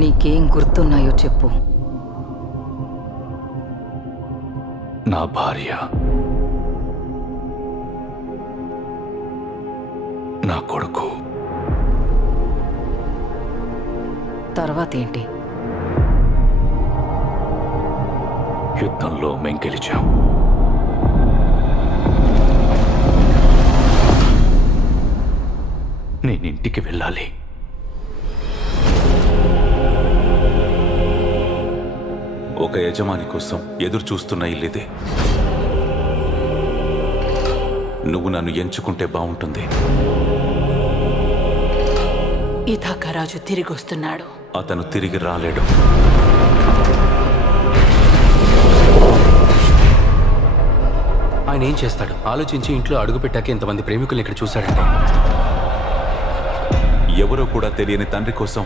నీకేం గుర్తున్నాయో చెప్పు. నా భార్య, నా కొడుకు. తర్వాత ఏంటి? యుద్ధంలో మేం గెలిచాం. నేనింటికి వెళ్ళాలి. ఒక యజమాని కోసం ఎదురు చూస్తున్న ఇల్లిదే. నువ్వు నన్ను ఎంచుకుంటే బాగుంటుంది. ఇథాకరాజు తిరిగి వస్తున్నాడు. అతను తిరిగి రాలేడు. ఆయన ఏం చేస్తాడు? ఆలోచించి ఇంట్లో అడుగుపెట్టాక ఇంతమంది ప్రేమికుల్ని ఇక్కడ చూశాడంటే ఎవరో కూడా తెలియని తండ్రి కోసం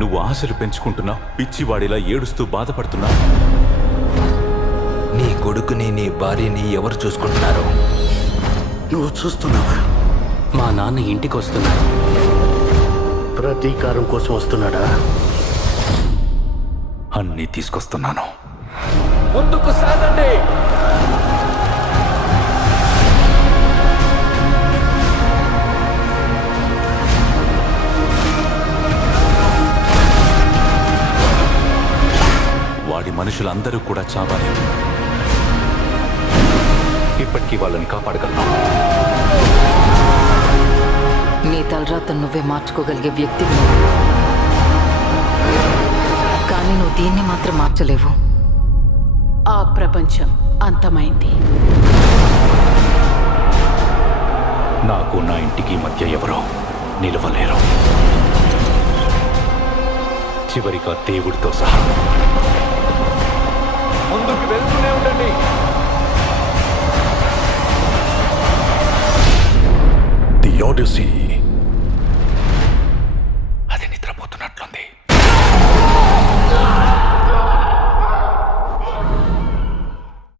నువ్వు ఆశలు పెంచుకుంటున్నావు. పిచ్చివాడిలా ఏడుస్తూ బాధపడుతున్నావు. నీ కొడుకుని, నీ భార్యని ఎవరు చూసుకుంటున్నారు? నువ్వు చూస్తున్నావా? మా నాన్న ఇంటికి వస్తున్నాడు. ప్రతీకారం కోసం వస్తున్నాడా? అన్నీ తీసుకొస్తున్నాను. ముందుకు సాగండి. వాడి మనుషులందరూ కూడా చావాలి. ఇప్పటికీ వాళ్ళని కాపాడగలను. నీ తలరాతను నువ్వే మార్చుకోగలిగే వ్యక్తివి, కానీ నువ్వు దీన్ని మాత్రం మార్చలేవు. ఆ ప్రపంచం అంతమైంది. నాకు నా ఇంటికి మధ్య ఎవరో నిలవలేరు. చివరిగా దేవుడితో సహా. ముందుకు వెళ్తూనే ఉండండి.